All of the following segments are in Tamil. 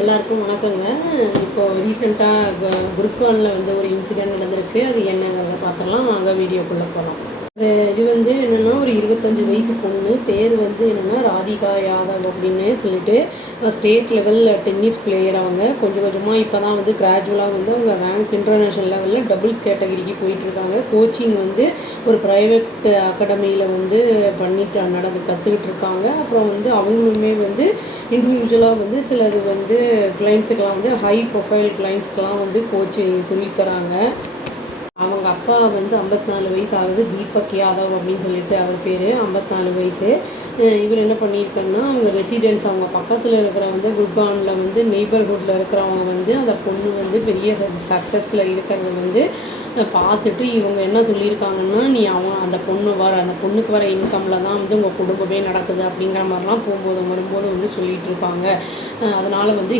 எல்லாருக்கும் வணக்கங்க. இப்போ ரீசெண்டாக குருக்கானில் வந்து ஒரு இன்சிடெண்ட் நடந்திருக்கு. அது என்னங்கிறத பார்த்துடலாம். வாங்க வீடியோக்குள்ளே போகலாம். இது வந்து என்னென்னா, ஒரு 25 வயசு பொண்ணு. பேர் வந்து என்னென்னா ராதிகா யாதவ் அப்படின்னு சொல்லிட்டு ஸ்டேட் லெவல் டென்னிஸ் பிளேயர். அவங்க கொஞ்சம் கொஞ்சமாக இப்போ தான் வந்து கிராஜுவலாக வந்து அவங்க ரேங்க் இன்டர்நேஷ்னல் லெவலில் டபுள்ஸ் கேட்டகரிக்கு போயிட்டுருக்காங்க. கோச்சிங் வந்து ஒரு ப்ரைவேட் அகாடமியில் வந்து கற்றுக்கிட்டு இருக்காங்க. அப்புறம் வந்து அவங்களுமே வந்து இண்டிவிஜுவலாக வந்து சிலது வந்து கிளைண்ட்ஸுக்கெலாம் வந்து ஹை ப்ரொஃபைல் கிளைண்ட்ஸ்க்கெலாம் வந்து கோச்சிங் சொல்லித்தராங்க. அவங்க அப்பா வந்து 54 வயசு ஆகுது. தீபக் யாதவ் அப்படின்னு சொல்லிட்டு அவர் பேர். 54 வயசு. இவர் என்ன பண்ணியிருக்காருன்னா, அவங்க ரெசிடென்ஸ் அவங்க பக்கத்தில் இருக்கிற வந்து குர்கானில் வந்து நெய்பர்ஹுட்டில் இருக்கிறவங்க வந்து அந்த பொண்ணு வந்து பெரிய சக்ஸஸில் இருக்கிறத வந்து பார்த்துட்டு இவங்க என்ன சொல்லியிருக்காங்கன்னா, நீ அந்த பொண்ணுக்கு வர இன்கமில் தான் வந்து உங்கள் குடும்பமே நடக்குது அப்படிங்கிற மாதிரிலாம் வரும்போது வந்து சொல்லிகிட்டு இருக்காங்க. அதனால் வந்து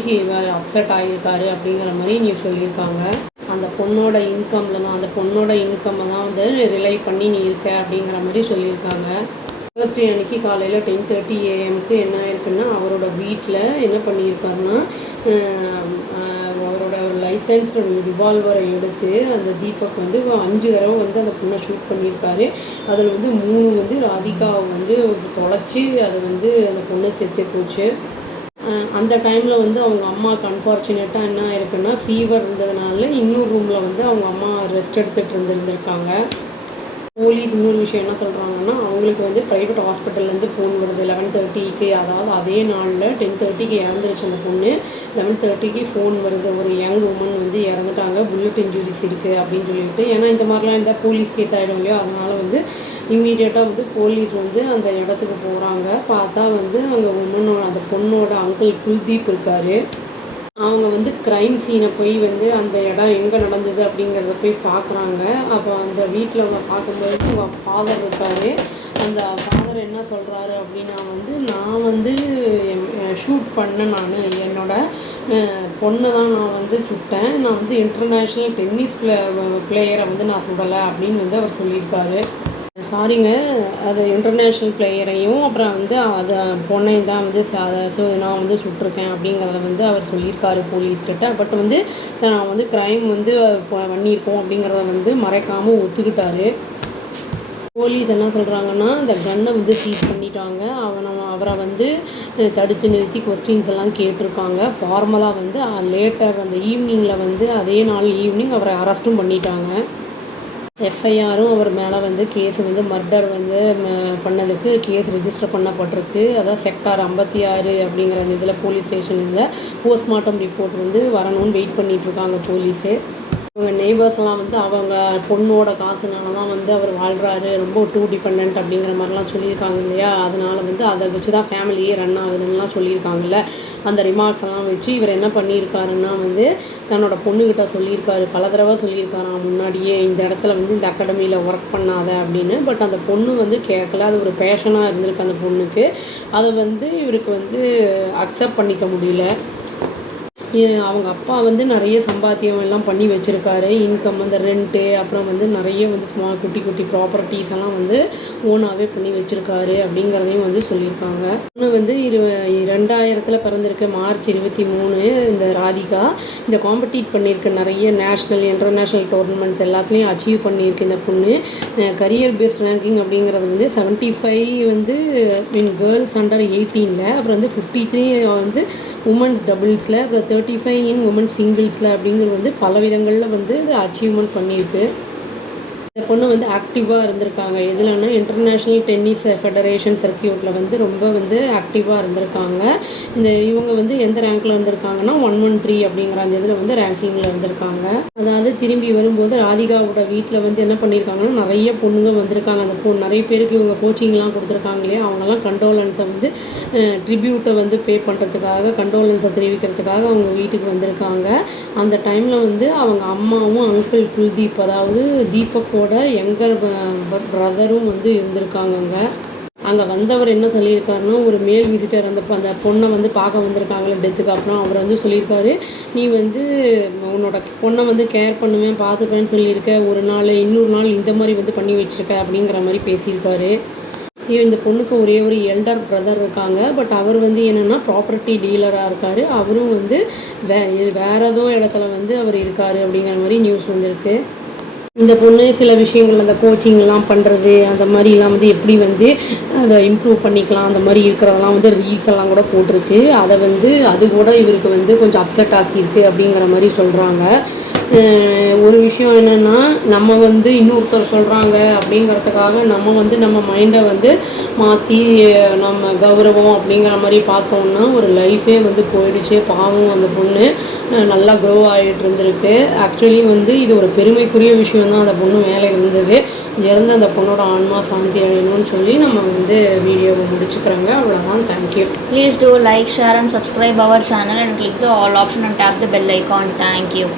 அப்செட் ஆகியிருக்காரு அப்படிங்கிற மாதிரி நீ சொல்லியிருக்காங்க. அந்த பொண்ணோட இன்கம்மை தான் வந்து ரிலை பண்ணி நீ இருக்க அப்படிங்கிற மாதிரி சொல்லியிருக்காங்க. தேர்ஸ்டே அன்றைக்கி காலையில் 10:30 AM என்ன ஆயிருக்குன்னா, அவரோட வீட்டில் என்ன பண்ணியிருக்காருன்னா, அவரோட லைசன்ஸ்டு ரிவால்வரை எடுத்து அந்த தீபக் வந்து 5 தடவை வந்து அந்த பொண்ணை ஷூட் பண்ணியிருக்காரு. அதில் வந்து 3 வந்து ராதிகாவை வந்து தொலைச்சி அது வந்து அந்த பொண்ணு செத்து போச்சு. அந்த டைமில் வந்து அவங்க அம்மாவுக்கு அன்ஃபார்ச்சுனேட்டாக என்ன ஆயிருக்குன்னா, ஃபீவர் இருந்ததுனால இன்னொரு ரூமில் வந்து அவங்க அம்மா ரெஸ்ட் எடுத்துகிட்டு இருந்திருக்காங்க. போலீஸ் இன்னொரு விஷயம் என்ன சொல்கிறாங்கன்னா, அவங்களுக்கு வந்து ப்ரைவேட் ஹாஸ்பிட்டல்லேருந்து ஃபோன் வருது 11:30க்கு. அதாவது அதே நாளில் 10:30க்கு இறந்துருச்சு அந்த பொண்ணு. 11:30க்கு ஃபோன் வருது, ஒரு யங் உமன் வந்து இறந்துட்டாங்க, புல்லட் இன்ஜுரிஸ் இருக்குது அப்படின்னு சொல்லிட்டு. ஏன்னா இந்த மாதிரிலாம் இருந்தால் போலீஸ் கேஸ் ஆகிடும் இல்லையோ, அதனால் வந்து இம்மீடியட்டாக வந்து போலீஸ் வந்து அந்த இடத்துக்கு போகிறாங்க. பார்த்தா வந்து அங்கே அந்த பொண்ணோட அங்கிள் குல்தீப் இருக்கார். அவங்க வந்து க்ரைம் சீனை போய் வந்து அந்த இடம் எங்கே நடந்தது அப்படிங்கிறத போய் பார்க்குறாங்க. அப்போ அந்த வீட்டில் அவங்க பார்க்கும்போது அவங்க ஃபாதர் இருக்கார். அந்த ஃபாதர் என்ன சொல்கிறாரு அப்படின்னா வந்து, நான் வந்து ஷூட் பண்ணேன், என்னோடய பொண்ணை தான் நான் வந்து சுட்டேன், நான் வந்து இன்டர்நேஷ்னல் டென்னிஸ் பிளேயரை வந்து நான் சுடலை அப்படின்னு வந்து அவர் சொல்லியிருக்காரு. சாரிங்க, அது இன்டர்நேஷ்னல் பிளேயரையும் அப்புறம் வந்து அதை பொண்ணையும் தான் வந்து நான் வந்து சுட்டிருக்கேன் அப்படிங்கிறத வந்து அவர் சொல்லியிருக்காரு போலீஸ்கிட்ட. பட் வந்து நான் வந்து க்ரைம் வந்து பண்ணியிருக்கோம் அப்படிங்கிறத வந்து மறைக்காமல் ஒத்துக்கிட்டாரு. போலீஸ் என்ன சொல்கிறாங்கன்னா, இந்த கன்னை வந்து சீஸ் பண்ணிட்டாங்க. அவரை வந்து தடுத்து நிறுத்தி கொஸ்டின்ஸ் எல்லாம் கேட்டிருக்காங்க. ஃபார்மலாக வந்து லேட்டர் அந்த ஈவினிங்கில் வந்து அதே நாள் ஈவினிங் அவரை அரெஸ்ட்டும் பண்ணிட்டாங்க. எஃப்ஐஆரும் அவர் மேலே வந்து கேஸ் வந்து மர்டர் வந்து பண்ணதுக்கு கேஸ் ரெஜிஸ்டர் பண்ணப்பட்டிருக்கு. அதான் செக்டார் 56 அப்படிங்கிற இதில் போலீஸ் ஸ்டேஷன் இதில் போஸ்ட்மார்ட்டம் ரிப்போர்ட் வந்து வரணும்னு வெயிட் பண்ணிகிட்ருக்காங்க போலீஸு. அவங்க நெய்பர்ஸ்லாம் வந்து அவங்க பொண்ணோட காசுனால தான் வந்து அவர் வாழ்கிறாரு, ரொம்ப டூ டிபெண்ட் அப்படிங்கிற மாதிரிலாம் சொல்லியிருக்காங்க இல்லையா. அதனால் வந்து அதை வச்சு தான் ஃபேமிலியே ரன் ஆகுதுன்னெலாம் சொல்லியிருக்காங்கல்ல. அந்த ரிமார்க்ஸ் எல்லாம் வச்சு இவர் என்ன பண்ணியிருக்காருன்னா வந்து, தன்னோட பொண்ணுக்கிட்ட சொல்லியிருக்காரு, பல தடவை சொல்லியிருக்காராம் முன்னாடியே, இந்த இடத்துல வந்து இந்த அகாடமியில் ஒர்க் பண்ணாத அப்படின்னு. பட் அந்த பொண்ணு வந்து கேட்கல. அது ஒரு பேஷனாக இருந்திருக்கு அந்த பொண்ணுக்கு. அதை வந்து இவருக்கு வந்து அக்செப்ட் பண்ணிக்க முடியல. அவங்க அப்பா வந்து நிறைய சம்பாத்தியம் எல்லாம் பண்ணி வச்சுருக்காரு. இன்கம் அந்த ரெண்ட்டு, அப்புறம் வந்து நிறைய வந்து குட்டி குட்டி ப்ராப்பர்ட்டிஸ் எல்லாம் வந்து ஓனாகவே பண்ணி வச்சுருக்காரு அப்படிங்கிறதையும் வந்து சொல்லியிருக்காங்க. இன்னும் வந்து 2000 பிறந்திருக்கு. மார்ச் 23 இந்த ராதிகா. இந்த காம்படிட் பண்ணியிருக்கு நிறைய நேஷ்னல் இன்டர்நேஷ்னல் டோர்னமெண்ட்ஸ் எல்லாத்துலேயும் அச்சீவ் பண்ணியிருக்கு இந்த பொண்ணு. கரியர் பேஸ்ட் ரேங்கிங் அப்படிங்கிறது வந்து 75 வந்து இன் கேர்ள்ஸ் அண்டர் 18, அப்புறம் வந்து 53 வந்து உமன்ஸ் டபுள்ஸில், அப்புறம் 35 இன் உமன்ஸ் சிங்கிள்ஸில் அப்படிங்கிறது வந்து பல விதங்களில் வந்து அச்சீவ்மெண்ட் பண்ணியிருக்கு. இந்த பொண்ணு வந்து ஆக்டிவாக இருந்திருக்காங்க. எதுலன்னா இன்டர்நேஷ்னல் டென்னிஸ் ஃபெடரேஷன் சர்க்கியூட்டில் வந்து ரொம்ப வந்து ஆக்டிவாக இருந்திருக்காங்க. இவங்க வந்து எந்த ரேங்க்கில் இருந்திருக்காங்கன்னா 113 அப்படிங்கிற அந்த இதில் வந்து ரேங்கிங்கில் இருந்திருக்காங்க. அதாவது திரும்பி வரும்போது ராதிகாவோட வீட்டில் வந்து என்ன பண்ணியிருக்காங்கன்னா, நிறைய பொண்ணுங்க வந்திருக்காங்க. அந்த நிறைய பேருக்கு இவங்க கோச்சிங்லாம் கொடுத்துருக்காங்க இல்லையா, அவங்கெல்லாம் கண்டோலன்ஸை வந்து ட்ரிபியூட்டை வந்து பே பண்ணுறதுக்காக, கண்டோலன்ஸை தெரிவிக்கிறதுக்காக அவங்க வீட்டுக்கு வந்திருக்காங்க. அந்த டைமில் வந்து அவங்க அம்மாவும் அங்கிள் குல்தீப், அதாவது தீபக்கோட யங்கர் பிரதரும் வந்து இருந்திருக்காங்க. அங்கே வந்தவர் என்ன சொல்லியிருக்காருன்னா, ஒரு மேல் விசிட்டர் அந்த பொண்ணை வந்து பார்க்க வந்திருக்காங்களே டெத்துக்கு அப்புறம், அவர் வந்து சொல்லியிருக்காரு, நீ வந்து உன்னோட பொண்ணை வந்து கேர் பண்ணுவேன் பார்த்துப்பேன்னு சொல்லியிருக்க, ஒரு நாள் இன்னொரு நாள் இந்த மாதிரி வந்து பண்ணி வச்சுருக்க அப்படிங்கிற மாதிரி பேசியிருக்காரு. இந்த பொண்ணுக்கு ஒரே ஒரு எல்டர் பிரதர் இருக்காங்க. பட் அவர் வந்து என்னென்னா ப்ராப்பர்ட்டி டீலராக இருக்கார். அவரும் வந்து வேறு ஏதோ இடத்துல வந்து அவர் இருக்கார் அப்படிங்கிற மாதிரி நியூஸ் வந்திருக்கு. இந்த பொண்ணு சில விஷயங்கள் அந்த கோச்சிங்லாம் பண்ணுறது அந்த மாதிரிலாம் வந்து எப்படி வந்து அதை இம்ப்ரூவ் பண்ணிக்கலாம் அந்த மாதிரி இருக்கிறதெல்லாம் வந்து ரீல்ஸ் எல்லாம் கூட போட்டிருக்கு. அதை வந்து அது கூட இவருக்கு வந்து கொஞ்சம் அப்செட் ஆக்கியிருக்கு அப்படிங்கிற மாதிரி சொல்கிறாங்க. ஒரு விஷயம் என்னென்னா, நம்ம வந்து இன்னொருத்தர் சொல்கிறாங்க அப்படிங்கிறதுக்காக நம்ம வந்து நம்ம மைண்டை வந்து மாற்றி நம்ம கௌரவம் அப்படிங்கிற மாதிரி பார்த்தோம்னா ஒரு லைஃபே வந்து போயிடுச்சு. பாவம் அந்த பொண்ணு நல்லா க்ரோ ஆகிட்டு இருந்திருக்கு. ஆக்சுவலி வந்து இது ஒரு பெருமைக்குரிய விஷயம்தான். அந்த பொண்ணு மேலே இருந்தது. இறந்து அந்த பொண்ணோட ஆன்மா சாந்தி அடையணும்னு சொல்லி நம்ம வந்து வீடியோவை முடிச்சுக்கிறோங்க. அவ்வளோதான். Thank you. Please do like, share and subscribe our channel and click the all option and tap the bell icon. Thank you.